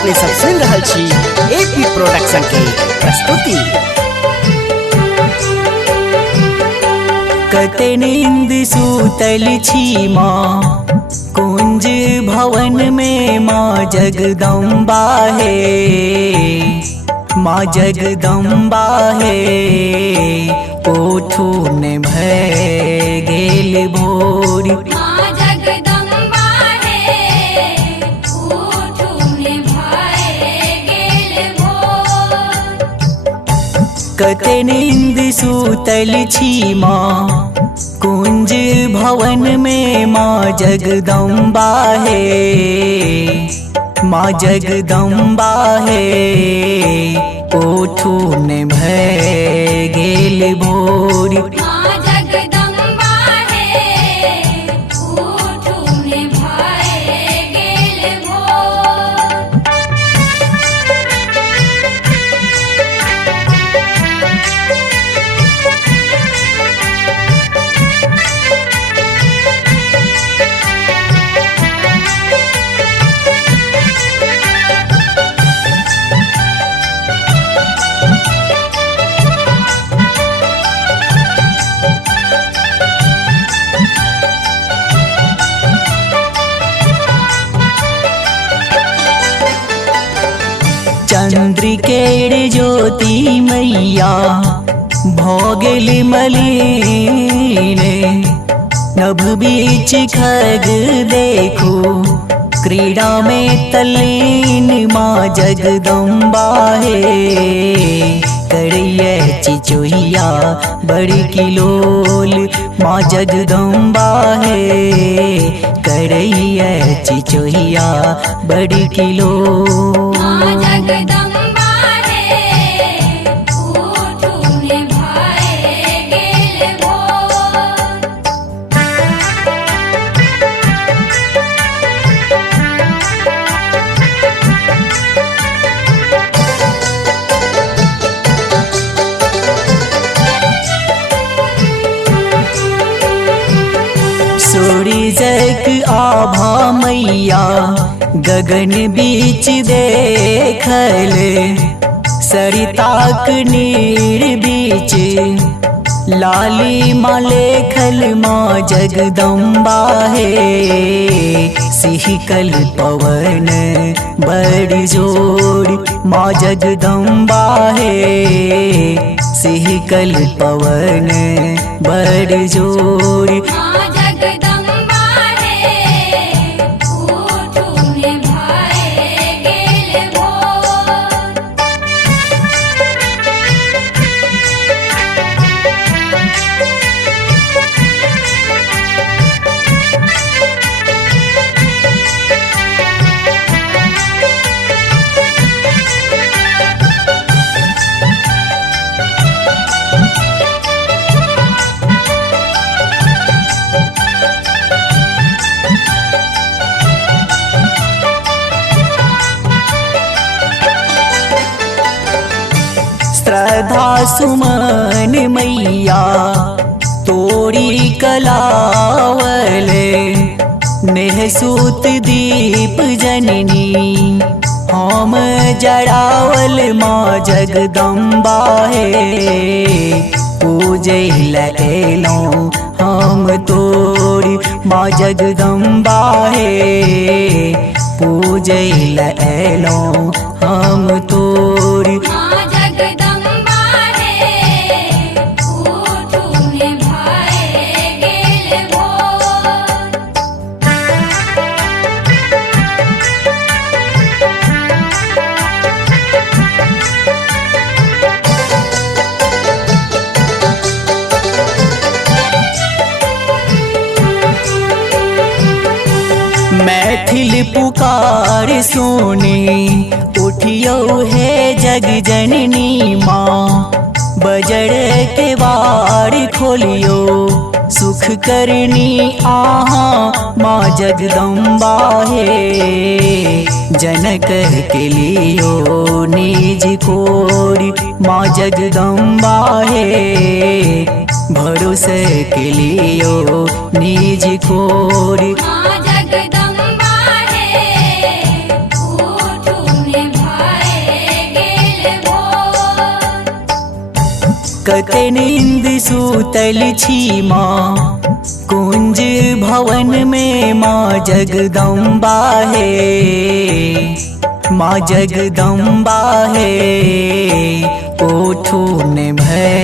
अपने सब सुन रहल छी एपी प्रोडक्शन के प्रस्तुति। कते नींद सूतल छी माँ कुंज भवन में, माँ जगदम्बा है, माँ जगदम्बा है। ओठू ने भय गेल भोर, माँ जगदम्बा है, ओठू ने भय गेल भोर। कते नींद सूतल छी माँ कुंज भवन में, माँ जगदम्बा है, माँ जगदम्बा है। ओठू ने भय गेल भोर, माँ जगदम्बा है, ओठू ने भय गेल भोर। चंद्रिकेर ज्योति मैया भोगल मलिन, नभ बीच खग देखो क्रीड़ा में तल्लीन। माँ जगदम्बा है, करिए चिचोहिया बड़ी किलोल, माँ जगदम्बा है, करिए चिचोहिया बड़ी किलोल। माँ जगदम्बा है, ओठू ने भय गेल भोर। सूरजक आभा मैया गगन बीच देखल, सरिताक नीर बीच लाली माँ लेखल। माँ जगदम्बा है, सिहकल पवन बड़ जोर, माँ जगदम्बा है, सिहकल पवन बड़ जोर। माँ जगदम्बा है, ओठू ने भय गेल भोर। श्रद्धा सुमन मैया तोरी कलावल, नेहसूत दीप जननी हम जड़ावल। माँ जगदम्बा है, पूजैल एलौं हम तोरी, माँ जगदम्बा है, पूजैल एलौं हम तोरी। माँ जगदम्बा है, ओठू ने भय गेल भोर। मैथिल पुकार सुनी उठियो है जग जननी। माँ बजर के बार खोलियो सुख करनी आहा। माँ जगदम्बा है, जनक के लियो निज कोरी। माँ जगदम्बा है, भरोसे के लियो निज कोरी। माँ जगदम्बा है, ओठू ने कते नींद सूतल छी माँ कुंज भवन में माँ जगदम्बा है, माँ जगदम्बा है। उठून भय